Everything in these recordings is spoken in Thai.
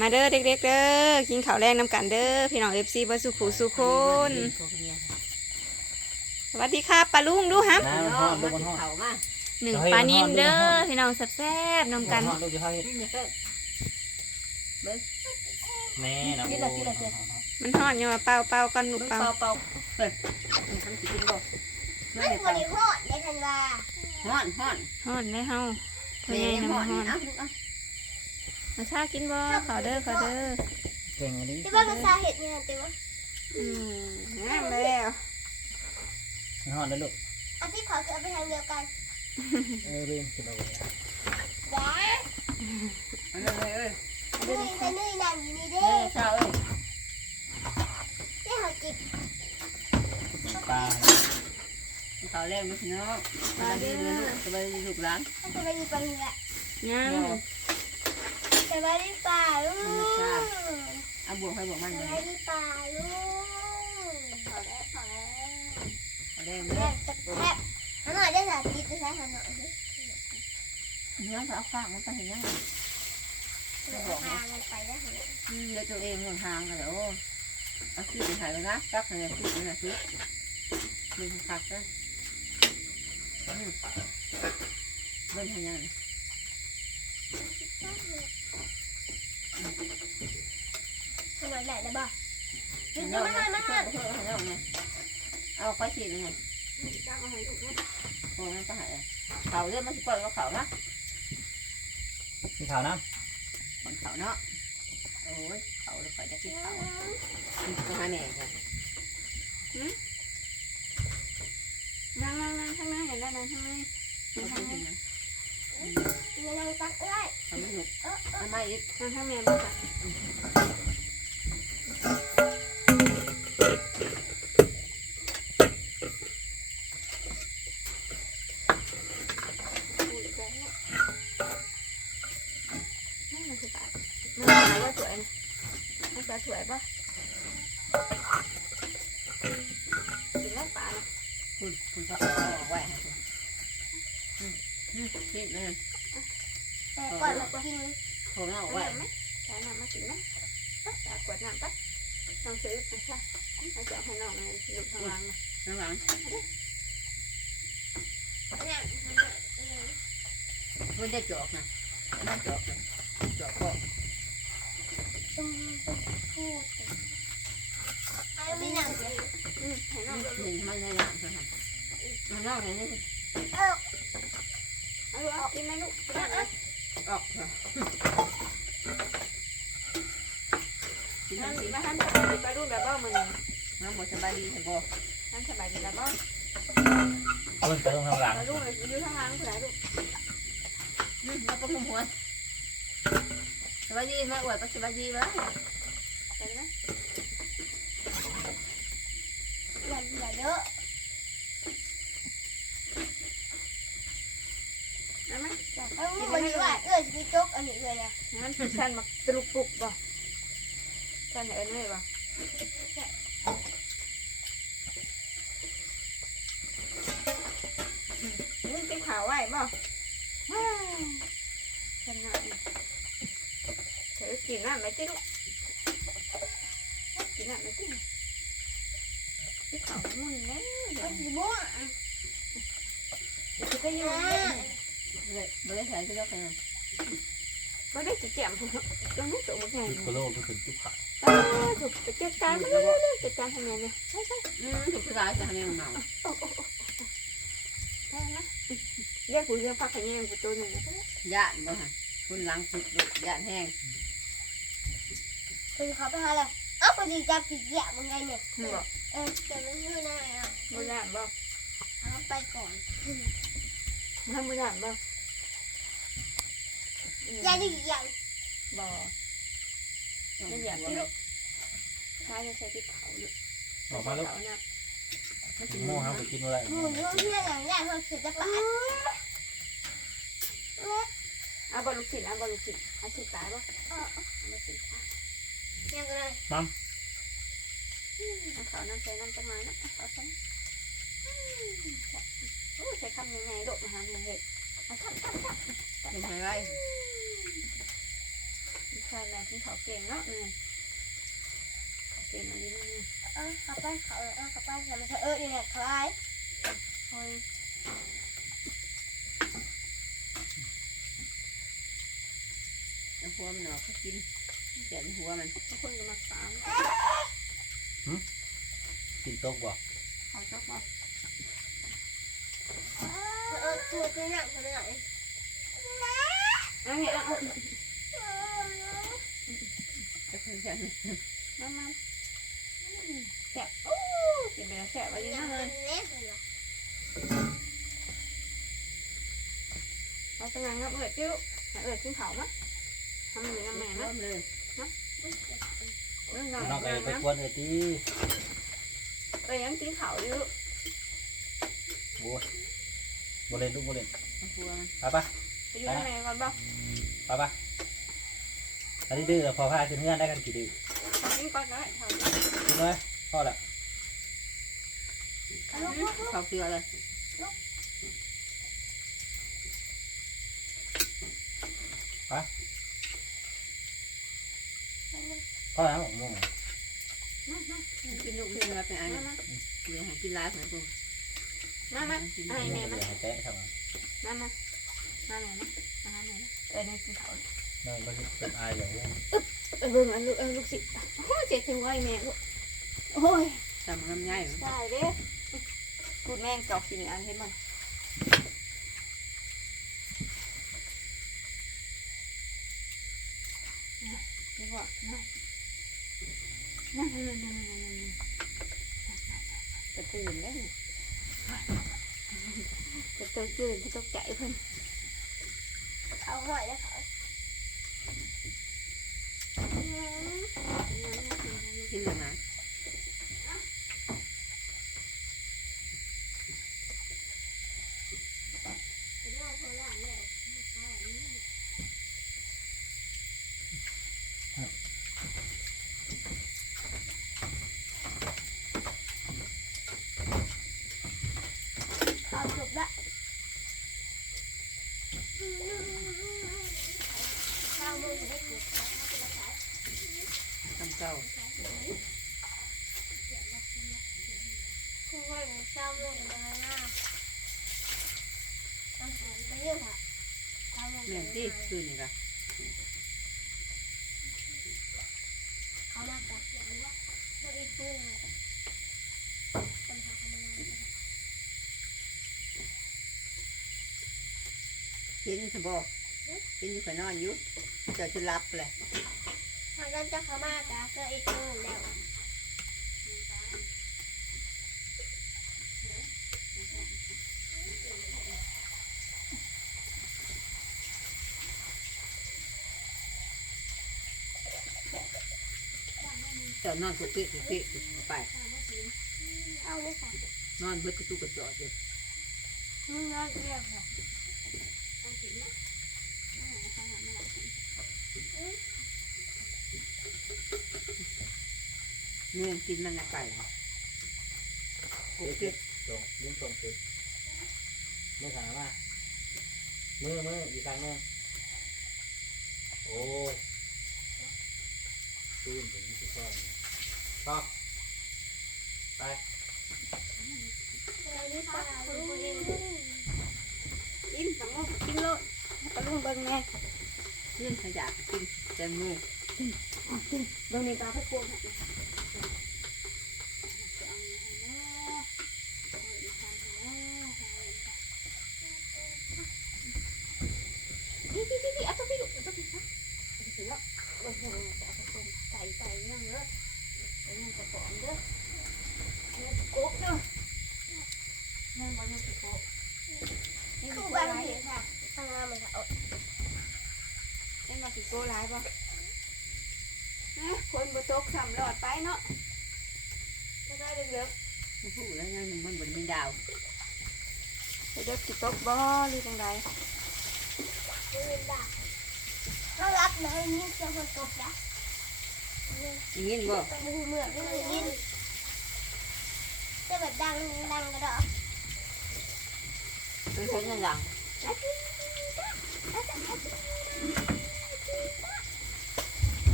มาเด้อเด็กๆเด้อกินข้าวแรงน้ำกันเด้อพี่น้องเอฟซีบสุขูสุคนสวัสดีค่ะปลาลุงดูฮัมน้ำห้ห้อองนมาลูกบนกินห้องเขามาหนึ่งปลานินเด้อพี่น้องแซ่บๆน้ำกันห้องลูกจะให้นี่เนี่ยเต้ยแน่นะกินละกินละกินมันหอนอยู่ว่าเป่าเป่ากันลูกมึงเป่าเป่าเป่าเฮ้ยมึงทำสิกินบ่มัไม่นได้บเป่าริโภคได้ทันว่าฮ้อนฮ้อนหอนได้เฮาตัวแม่ใหญ่ยังนะฮ้อมันนหนี่อนเอ้าลูกเอ้า มาชากินบ่ขอเด้อขอเด้อเก่งอันนี้ที่ว่าภาษาเห็ดเนี่ยแต่ว่าอืมงามแล้วห้องได้ลูกอันที่ขอคือเอาไปทางเดียวกันเออเรื่องกินเอาว้าเอาเลยเอ้ยนี่จะนี่นั่งอยู่นี่เด้เอ้ยเช้าเอ้ยที่เขาจิบปลาเขาแรงมั้ยพี่น้องสบายดีเลยลูกสบายดีลูกหลานถ้าจะไปอยู่ปัง ละงามจะไปที่ป่าลูกเอาบวกให้บวกมันจะเลยไปที่ป่าลูกขอแล้วขอแล้วเขาแรงแทเลยบจะแทบหน่อยได้สาธิตจะใช้หน่อยดิเนื้อเขาเอาข้างมันไปเห็นยังพามันไปได้เหรอเดี๋ยวตัวเองเมืองทางกันแล้วเอาขี้ไปถ่ายเลยนะกักเลยขี้เลยนะขี้ดึงขักเลยเบิ่งให้ยัง หน่อยไหนนะบ่เอาเอาไปฉีดเลยไงโอ้ยไปหาเขาเรื่องมันสิปล่อยก็เขานะมีข่าวนะมันเขาเนาะ โอ้ยเขาเลยไปจะกินเขาไปหาแม่กันนั่งนั่งนั่งข้างหน้าเห็นแล้วนั่งข้างหน้าเขานั่งไปข้างหกิน้านนะยังนั่งตักได้เขาไม่หนุกทำไมอีกนั่งข้างแม่บ้างค่ะอุ้ยใจแล้วนั่นมันคือปลามันปลาว่าสวยนะ มันปลาสวยปะถึงแล้วปลานะคุณคุณก็เอาไว้ให้คุณคิดเลยแต่ก่อนมากินผมเอาเอาไว้น้ำไหมใช้น้ำมากินไหมปั๊บเอาขวดน้ำปั๊บต้องซื้อไปค่ะเอาจะเอาให้น้องเลยอยู่ข้างหล่างนะข้างหลังเนี่ยมันจะจอกนะมันจอกนะจอกก็ตรงพูด ไอ้ไม่นั่งเลยอืมให้น้องหนึ่งมันเลยนะมันนอกเลยนี่เอออาลูกเอากินไหมลูกออกกินนั่นสีมาทำสบายดีไปลูกแบบว่ามันน้ำหมดสบายดีเห็นบ่ทำสบายดีแบบว่าเอาไปตรงข้างหลังไปลูกอยู่ข้างหล่างคือไหนลูกแล้วก็พุ่มหัวสบายดีไหมอวดก็สบายดีวะไปไหม อ ย่าอย่าเยอะเอาไหมเออมันอยู่อะเออจะจกอันนี้เลยนะงั้นฉันมาตรุกปุกบ่ฉันเอ็นเลยบ่มึงกินข่าวไหวบ่ว้าวฉันน่ะเธอกินน้ำไหมจิ๊ลูกกินน้ำไหมจิ๊ที่ เขามุ่นแน่เลยมัวนสีม่จะไปอยู่อ่าเลยเลยใส่ก็ยกไปไม่ได้จะแจ่มผมก็ไม่สูงไงติดกระโลกก็ถึงจุกขาป้าถูกไปจัดการมาเรื่ยจัดการทำไงเนี่ยใช่ใช่อืมถูกสลายจะทำยังเมาใช่ไหมเรียกผู้เรียกพักขยี้กูตัวหนึ่งญาติบ่ฮะคุณล้างสุดญาติแห้งคือเขาไปหาอะไรเอ้าพอดีจับสีแยะมึงไงเนี่ย เออแต่มันอยู่ไหนอะมึงด่านบอกเอาไปก่อนมึงให้มึงด่านบอกอย่าดิอย่าบอกไม่อยากที่ลูกชายจะใช้ที่เผาอยู่ออกมาลูกเผานะโม่ครับไปกินอะไรหมูยุ่งเที่ยอย่างนี้เขาคือจะปาดเอาบอลลูกศิษย์เอาบอลลูกศิษย์เอาศิษย์ตายป่ะเอาลูกศิษย์ตายยังไงเอา เขาน้ำใส่น้ำจังมานะเอาใส่โอ้ใช้คำยังไงโดดมาหาเงินเห็ดเอาทับทับทับยังไงไว้คช่แม่กินข้าเก่งเนาะเนี่ยเก่งอันนี้นี่เออเขับไปเขาเออเขับไปแล้วมันจะเออยู่เนี่ยคล้ายคอยหัวมันออกก็กินเจ็บหัวมันทุกคนก็มาสาม กินโต๊ะบ่เขาชอบบอกเออตัวเป็นหนักขนาดไหนอันนี้อะจะเพิ่งจะมามาแซ่บโอ้กินไปแล้วแซ่บไปเลยนะเลยเล็กเลยเอาไปงานกับเอิดจิ้วเอิดกินข้าวมั้ยทำเหมือนกับแม่ร่นะวมเลยเรื่องงา น้องเอ้ยไปกวนเอ้ยตีเอ้ยยังกินข้าวอยู่โอ้ยบ่เล่นลูกบ่เล่นไปปะไปอยู่ที่ไหนก่อนบ่ไปปะอันนี้ดื้อพอพาขึ้นเฮือนได้กันกี่ดื้อกินก่อนได้กินเลยพ่อละข้าวเกลือเลยไป พอแล้วหกโมงมามากินลูกเพื่อนมาเป็นอันมามาเดี๋ยวให้กินร้ายเหมือนกูมามากินไอ้แม่มาเดี๋ยวให้แตะทำไมมามามาแม่มามาหาแม่มาเอ้ยนี่กินข้าวนั่นมันเป็นอายอย่างนี้เอ้ยเบิ่งอันลูกเอ้ยลูกสิโอ้ยเจ็บถึงไว้แม่ลูกโอ้ยทำน้ำย่อยได้เด้พูดแม่งเกากินอันเห็นบ่เดี๋ยวบอกนะ นั่นนั่นนั่นนั่นนั่นจะตื่นได้ไหมจะตื่นจะตกใจเพิ่นเอาหน่อยแล้วเขากินเลยนะ เอาจบละข้าวมือได้กิน ทำเจ้าคุณว่าข้าวมือได้หน้าต้องหาไปเรื่องอะข้าวมือเมียนที่คืนนี่ล่ะเขามากะตัวอีกตัวนึงคนหาเขามาเห็นสบอกเห็นอยู่ข่อยนอนอยู่เจะจะรับเลย นั้นจะเขามาจากตัวอีกตัวนึงแล้วเจ้านอนกุกเป๊ะกุกเป๊ะไป เอาเลยค่ะนอนเบิดกระตุกกระจอดอยู่มึงนอนเรียกค่ะ เนื่องกินมันละไก่กุกเป๊ะตรงยิ้มตรงคือมือขามามือมืออีกครั้งนึงโอ้ยตื่นถึงนี่คือพ่อเนี่ยพ่อไปนี่ปลาคุณผู้หญิงกินสังโมกินโลดปลาลุงเบิ่งแม่เพื่อนขยะกินแตงโมกินเบิ่งนี่ตาไปโกนให้นี่นี่นี่เอาตัวพี่ลูกเอาตัวพี่นะถึงแล้วโอ้โหจะเอาไปต้มใส่ใส่นั่งเด้อใส่นั่งกระป๋องเด้ออันนี้โก๊กเด้อนั่งบนนั่งโก๊กนี่ คื คือ อ บ้า บ้าน น เห็ เห็ น น ค่ะทางงานมันเอา เล่นมาสิโก้ร้ายป่ะนะคนบนโต๊ะสำรอดไปเนาะไม่ได้เลือกผู้ผู้แล้วยังมันบนมีดาวๆเลือกสิโต๊ะบ่หรือจังใดเงินดาเขารับนะให้ยิ่งจะคนตกนะอย่างนี้บ่มือเมื่อมือยินจะแบบดังดังกระดอกเป็นคนยังหลัง เ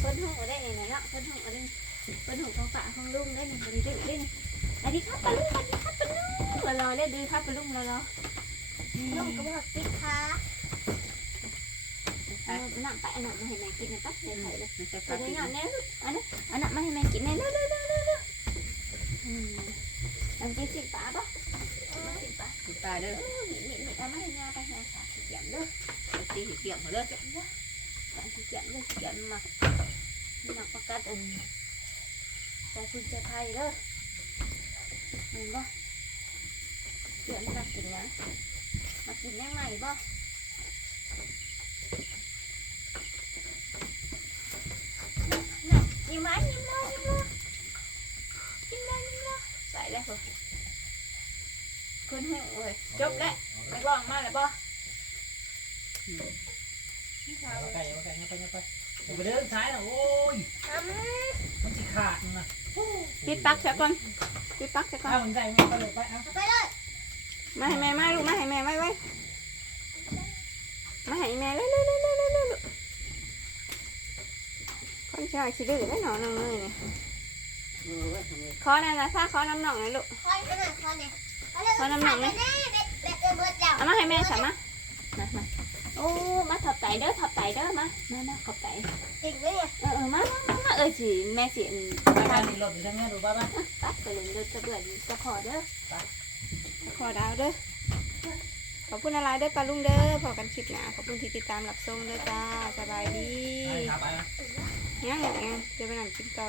เพิ่นห้อง ได้เนี่ยเนาะเพิ่นห้องได้เพิ่นห้องของฝาห้องลุงได้นี่บ่ได้ดื้อได้นี่สวัสดีครับปะลุงสวัสดีครับปะลุงรอรอเล่นดื้อครับปะลุงรอรอนี่ลุงก็บอกปิดขาเอาน้ำไปเอาน้ำมาให้แม่กินนะปั๊บเดี๋ยวใส่เลยมันจะไปปลาได้ปีงานแน่ลูกอันนี้เอาน้ำมาให้แม่กินแน่เร็วเร็วเร็วเร็วเร็วอืมเอากินสิปลาปะเอามาสิปลาเด้อเออนี่นี่นี่เอามาให้งาไปแม่สาขี้เกียจเด้อตีเปียกเขาเด้เกียจเด้อขี้เกียจเด้อขี้เกียจหมัก หมักประกัดอันใส่คุณใจไพ่เด้อเห็นบ่เกียจมากินนะมากินแม่ใหม่บ่ยิ้มไหมยิ้มเลยยิ้มเลยยิ้มเลยยิ้มเลยใส่เลยเหรอคนหูเว้ยจบแล้วนักร้องมาแล้วบ่ไก่ไก่เอาไปเอาไปอย่า ไปเดินซ้ายนะโอ้ยทำมันสิขาดนะปิดปลั๊กเสียก่อนปิดปลั๊กเสียก่อนเอามันใจมันไปเลยไปเอาไปเลยมาให้แม่มาลูกมาให้แม่ไว้ไว้มาให้แม่เร็วเร็วเร็วเร็วเร็วเร็วลูกคนชายสิดื้อได้หนอน้องเลยนี่เออทำไมขอนั่นนะซาขอน้ำหนองเลยลูกคอยขนาดคอยเนี่ยเอาเลยขอน้ำหนักไหมใส่ไปแน่เบ็ดเบ็ดเบิดแล้วเอามาให้แม่สามามามาโอ้มาถับไตเด้อถับไต เด้อมามามาขอบไตจริงไหมเนี่ยเออเออมามามามาเอ้ยสิแม่สิอันไปทางนี้รถอยู่ทางนี้ดูป้าป้าปักไปเลยเด้อจะเบื่อจะขอเด้อจะขอดาวเด้อขอบคุณอะไรเด้อปลาลุงเด้อพอกันคลิปหนาขอบคุณที่ติดตามรับชมเด้อจ้าสบายดีไปครับไปยังยังเดี๋ยวไปนั่งกินต่อ